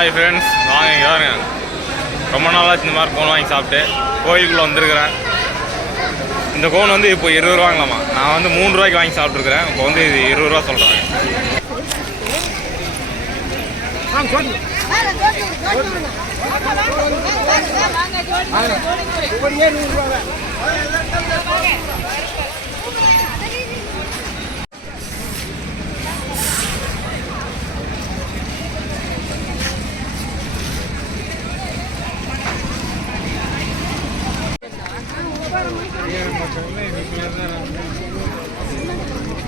Hi friends வாங்க இங்கே வாங்க ரொம்ப நாளாச்சு இந்த மாதிரி கோன் வாங்கி சாப்பிட்டு கோயிலுக்குள்ளே வந்திருக்கிறேன். இந்த கோன் வந்து இப்போ இருபது ரூபாங்களாமா நான் வந்து மூணு ரூபாய்க்கு வாங்கி சாப்பிட்ருக்குறேன் இப்போ வந்து இது இருபது ரூபா சொல்கிறாங்க வாங்க. கரும்பு விற்கிறவங்க உணவு போகணும்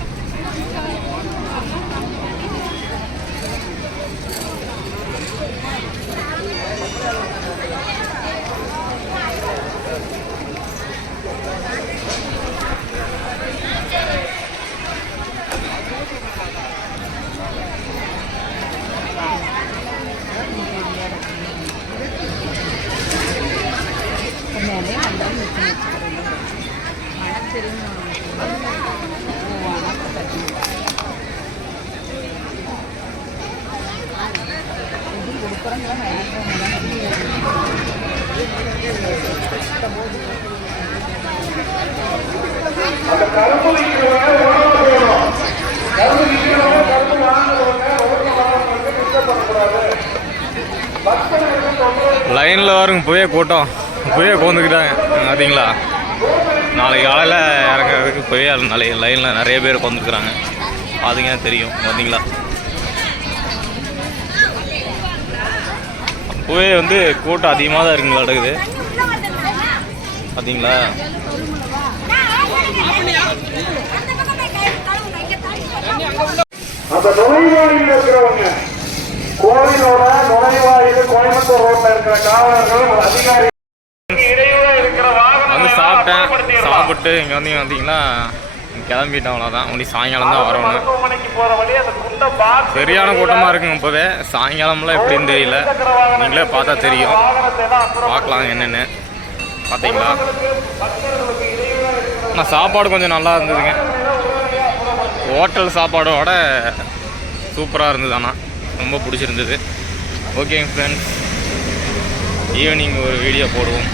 லைனில் வாருங்க புய கூட்டம். புய கோந்துக்கிட்டாங்க. பார்த்தீங்களா நாளைக்கு காலையில் இறங்குறதுக்கு புய நாளைக்கு லைனில் நிறைய பேர் உட்காந்துருக்குறாங்க பார்த்தீங்கன்னா தெரியும். பார்த்தீங்களா அப்போவே வந்து கூட்டம் அதிகமாக தான் இருக்குங்களா நடக்குது? பார்த்தீங்களா அந்த நுழைவாயில் இருக்கிறவங்க கோவிலோட நுழைவாயில் கோயம்புத்தூர் ரோட்ல இருக்கிற காவலர்கள் அதிகாரி சாப்பிட்டு இங்கே வந்து வந்தீங்கன்னா கிளம்பிட்டோம் அவ்வளோதான் ஒன்லி சாயங்காலம் தான் வரணும் சரியான கூட்டமாக இருக்குங்க இப்போவே. சாயங்காலம்லாம் எப்படின்னு தெரியல. நீங்களே பார்த்தா தெரியும். பார்க்கலாம் என்னென்னு. பார்த்தீங்களா? ஆனால் சாப்பாடு கொஞ்சம் நல்லா இருந்ததுங்க. ஹோட்டல் சாப்பாடோட சூப்பராக இருந்தது ஆனால் ரொம்ப பிடிச்சிருந்தது. ஓகேங்க ஃப்ரெண்ட்ஸ் ஈவினிங் ஒரு வீடியோ போடுவோம்.